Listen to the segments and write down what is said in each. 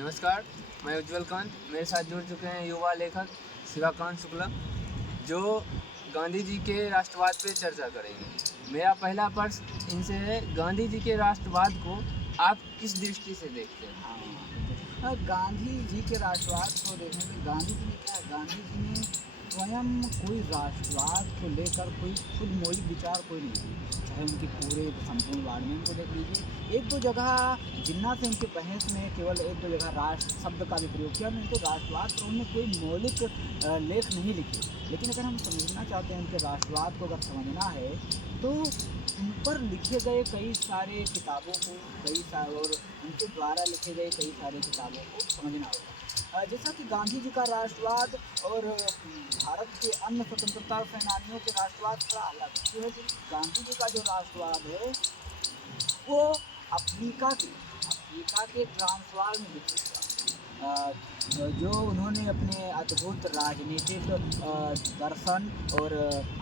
नमस्कार, मैं उज्ज्वल कांत। मेरे साथ जुड़ चुके हैं युवा लेखक शिवाकांत शुक्ला, जो गांधी जी के राष्ट्रवाद पे चर्चा करेंगे। मेरा पहला प्रश्न इनसे है, गांधी जी के राष्ट्रवाद को आप किस दृष्टि से देखते हैं? गांधी जी के राष्ट्रवाद को देखने में गांधी जी ने क्या, गांधी जी ने स्वयं कोई राष्ट्रवाद को लेकर कोई खुद मौलिक विचार कोई नहीं दिए। चाहे उनके पूरे संपूर्ण वाङ्मय को देख लीजिए, एक दो जगह जिन्ना से उनके बहस में केवल एक दो जगह राष्ट्र शब्द का भी प्रयोग किया, नहीं तो राष्ट्रवाद पर उन्होंने कोई मौलिक लेख नहीं लिखे। लेकिन अगर हम समझना चाहते हैं उनके राष्ट्रवाद को, अगर समझना है तो उन पर लिखे गए कई सारे किताबों को, और उनके द्वारा लिखे गए कई सारे किताबों को समझना होगा। जैसा कि गांधी जी का राष्ट्रवाद और भारत के अन्य स्वतंत्रता सेनानियों के राष्ट्रवाद थोड़ा अलग है। गांधी जी का जो राष्ट्रवाद है वो अफ्रीका के ट्रांसवाल में विकसित हुआ, जो उन्होंने अपने अद्भुत राजनीतिक दर्शन और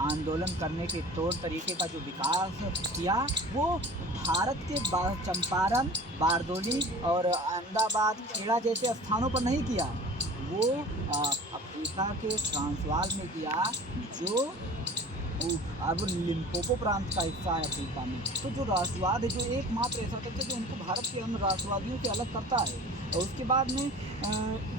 आंदोलन करने के तौर तरीके का जो विकास किया, वो भारत के चंपारण, बारदोली और अहमदाबाद, खेड़ा जैसे स्थानों पर नहीं किया, वो अफ्रीका के ट्रांसवाल में किया, जो अब लिम्पोपो प्रांत का हिस्सा है अफ्रीका में। तो जो राष्ट्रवाद है, जो एकमात्र ऐसा तथ्य जो उनको भारत के अन्य राष्ट्रवादियों से अलग करता है। और उसके बाद में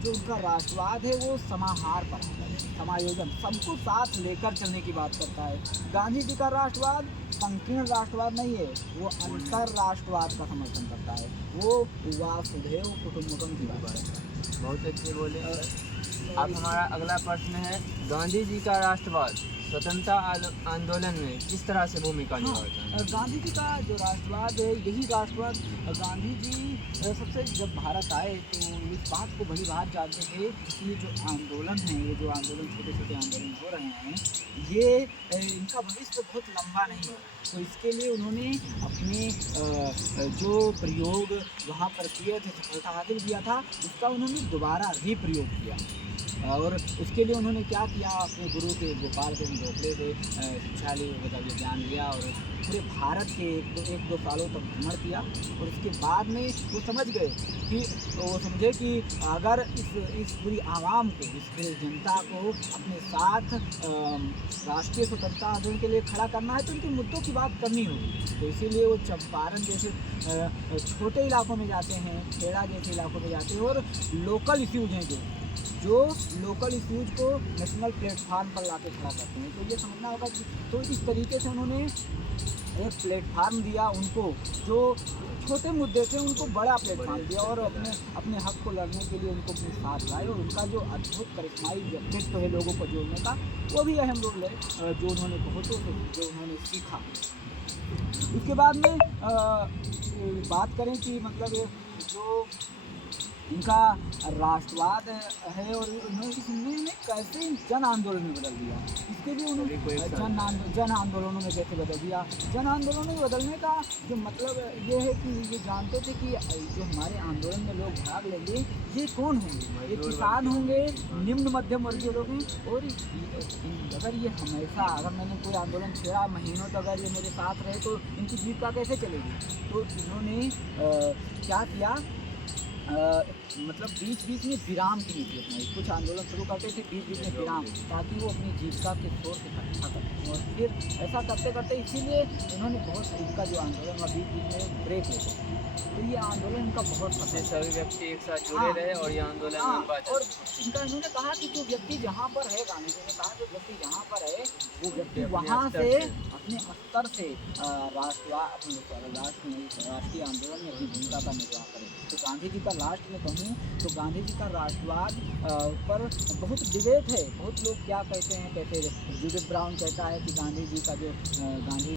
जो उनका राष्ट्रवाद है वो समाहार पर है, समायोजन, सबको साथ लेकर चलने की बात करता है। गांधी जी का राष्ट्रवाद संकीर्ण राष्ट्रवाद नहीं है, वो अंतर राष्ट्रवाद का समर्थन करता है, वो वासुधैव कुटुंबकम की बात करता है। बहुत अच्छे बोले। अब हमारा अगला प्रश्न है, गांधी जी का राष्ट्रवाद स्वतंत्रता आंदोलन में किस तरह से भूमिका निभाता है? गांधी जी का जो राष्ट्रवाद है, यही राष्ट्रवाद गांधी जी सबसे जब भारत आए तो इस बात को बड़ी बात जानते थे कि ये जो आंदोलन है, ये जो आंदोलन, छोटे छोटे आंदोलन हो रहे हैं, ये इनका भविष्य बहुत लंबा नहीं है। तो इसके लिए उन्होंने अपने जो प्रयोग वहाँ पर किए थे, सफलता हासिल किया था, उसका उन्होंने दोबारा रिप्रयोग किया। और उसके लिए उन्होंने क्या किया, अपने गुरु के गोपाल के गोखले से शिक्षा ली, मतलब ज्ञान लिया, और पूरे भारत के एक दो सालों तक भ्रमण किया। और उसके बाद में वो समझ गए कि अगर इस पूरी आवाम को, इस पूरी जनता को अपने साथ राष्ट्रीय स्वतंत्रता आंदोलन के लिए खड़ा करना है तो उनके मुद्दों की बात करनी होगी। तो इसीलिए वो चंपारण जैसे छोटे इलाकों में जाते हैं, खेड़ा जैसे इलाकों में जाते हैं, और लोकल इश्यूज हैं जो लोकल इश्यूज को नेशनल प्लेटफार्म पर लाके खड़ा करते हैं। तो ये समझना होगा कि तो इस तरीके से उन्होंने एक प्लेटफार्म दिया उनको, जो छोटे मुद्दे थे उनको बड़ा प्लेटफार्म दिया, और अपने हक को लड़ने के लिए उनको अपने साथ लाए। और उनका जो अद्भुत करिश्माई व्यक्तित्व है लोगों को जोड़ने का, वो भी अहम रोल है, जो उन्होंने बहुतों से जो उन्होंने सीखा। उसके बाद में बात करें कि मतलब जो इनका राष्ट्रवाद है और इन्होंने कैसे जन आंदोलन में बदल दिया, इसके लिए उन्होंने जन आंदोलनों में कैसे बदल दिया। जन आंदोलनों में बदलने का जो मतलब ये है कि ये जानते थे कि जो हमारे आंदोलन में लोग भाग लेंगे ये कौन होंगे, ये किसान होंगे, निम्न मध्यम वर्गीय लोग हैं। और अगर ये हमेशा, अगर मैंने कोई आंदोलन छेड़ा महीनों तक, अगर ये मेरे साथ रहे तो इनकी जीविका कैसे चलेगी। तो इन्होंने क्या किया, मतलब बीच बीच में विराम की नीति अपनाई। कुछ आंदोलन शुरू करते थे, बीच बीच में विराम, ताकि वो अपनी जीविका के सोर्स इकट्ठा करें। और फिर ऐसा करते करते इसीलिए उन्होंने बहुत, इनका जो आंदोलन हुआ बीच बीच में ब्रेक लेते हैं। तो ये आंदोलन इनका बहुत सभी व्यक्ति एक साथ जुड़े रहे और ये आंदोलन और इन्होंने कहा कि जो व्यक्ति जहाँ पर है, गांधी जी ने कहा जो व्यक्ति जहाँ पर है वो व्यक्ति वहाँ से अपने स्तर से राष्ट्रीय आंदोलन में अपनी भूमिका का निर्वाह करें। तो गांधी जी का लास्ट में कहूँ तो गांधी जी का राष्ट्रवाद पर बहुत डिबेट है। बहुत लोग क्या कहते हैं, जूडिथ ब्राउन कहता है कि गांधी जी का जो गांधी